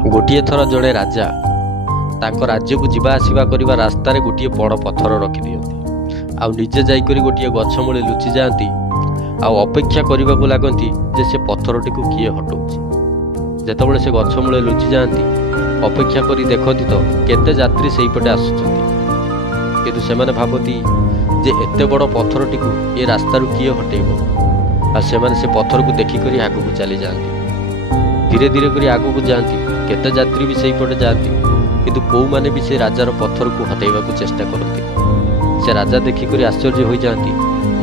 गोटे थर जड़े राजा तांको राज्य को जीवा आसिबा करिबा रास्तार गोटे बड़ पत्थर रखिदियंती आउ निजे जाइकरी गोटे गछ मूले लुचि जाती आउ अपेक्षा करने को लगती जे से पत्थरटी को किए हटाऊँच। जेतबेले से गछ मूले लुचि जाती अपेक्षा करी देखती तो केते यात्री से पटे आसुचंती किंतु सेमाने भाबती जे एते बड़ पत्थरटी को ये रास्तारू किए हटेइबो आ सेमाने से पत्थर को देखिकरी आगू चली जाती धीरे धीरे करी आगू जाती केते यात्री भी सही पटे जाती किंतु कौ माने भी से राजार पत्थर को हटेइबा को चेष्टा करती। से राजा देखिकरी आश्चर्य हो जाती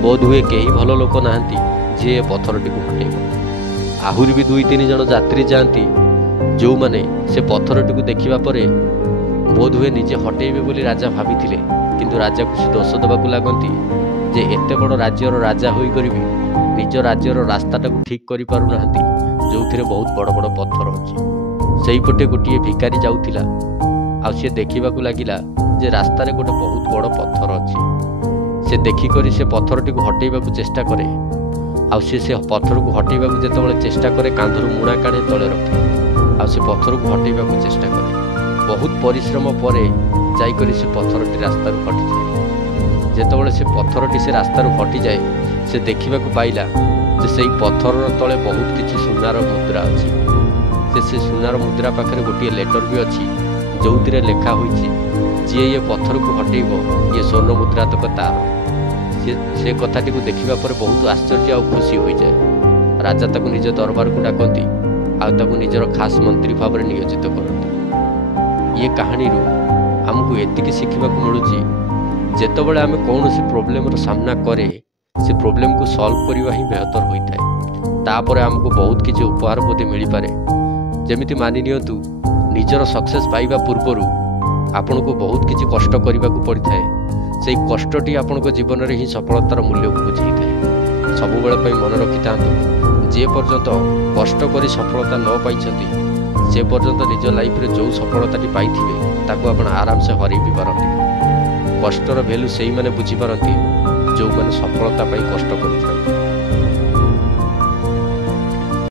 बोध हुए कई भल लोक नाहांती जे पत्थरटी को हटेइबो। आहुरी भी दुई तीन जन यात्री जाती जो माने से पत्थरटी को देखिबा परे बोध हुए निजे हटेइबे बोली राजा भाबिथिले किंतु राजा को से दोष देबाकू लागंती जे एते बड़ राज्यर राजा होई करी भी निज राज्यर रास्ताटा को ठीक करि पारु नाहांती जो थिरे बहुत बड़ बड़ पत्थर अछि। सेही पटे गोटे भिकारी जाउथिला आ से देखिबाकू लागिला जे रास्तारे गोटे बहुत बड़ पत्थर अछि। से देखिकरी से पत्थरटी को हटेइबाकू चेष्टा करे आ से पत्थर को हटेइबाकू जेतेबेले चेष्टा करे कांधरू मुणा काढे तळे रखे आ से पत्थर को हटेइबाकू चेष्टा करे बहुत परिश्रम परे जाइकरी से पत्थरटी रास्तारू हटि जाए। जेतेबेले से पत्थरटी से रास्तारू हटि जाए से देखिबाकू पाइला जे सेही पत्थर तले बहुत किछि सुनार मुद्रा अछि। से सुनार मुद्रा पाखरे गोटे लेटर भी अच्छी जो लेखा होइछि जे ये पत्थर को हटेइबो ये स्वर्ण मुद्रा तक तार। से कथाटी को देखिबा पर बहुत आश्चर्य और खुशी हो जाए। राजा ताकू निज दरबार को डाकती आकू निजर खास मंत्री भाव में नियोजित करती। ये कहानी आमको एतिकी शिखा मिलूँ जेतेबेले आम कौन सी प्रोब्लेम सामना करे से प्रोब्लेम को सॉल्व करवा ही बेहतर होता है। तापर आमको बहुत किसी उपहार बोधे मिल पारे जमिति मानि नियंतु निजर सक्सेस पाइबा पूर्वर आपण को बहुत किसी कष्ट करने को पड़ी थाए से कष्टटी आपण को जीवन में ही सफलतार मूल्य को बुझे थाए। सब बेले मन रखि था जे पर्यंत कष्ट कर सफलता न पाई से पर्यंत निज लाइफ रे जो सफलताटी पाइथिबे ताको आपण आराम से हरई भी पारती। कष्टर भैल्यू से ही माने बुझी पारती जो माने सफलता पाई कष्ट करथांती।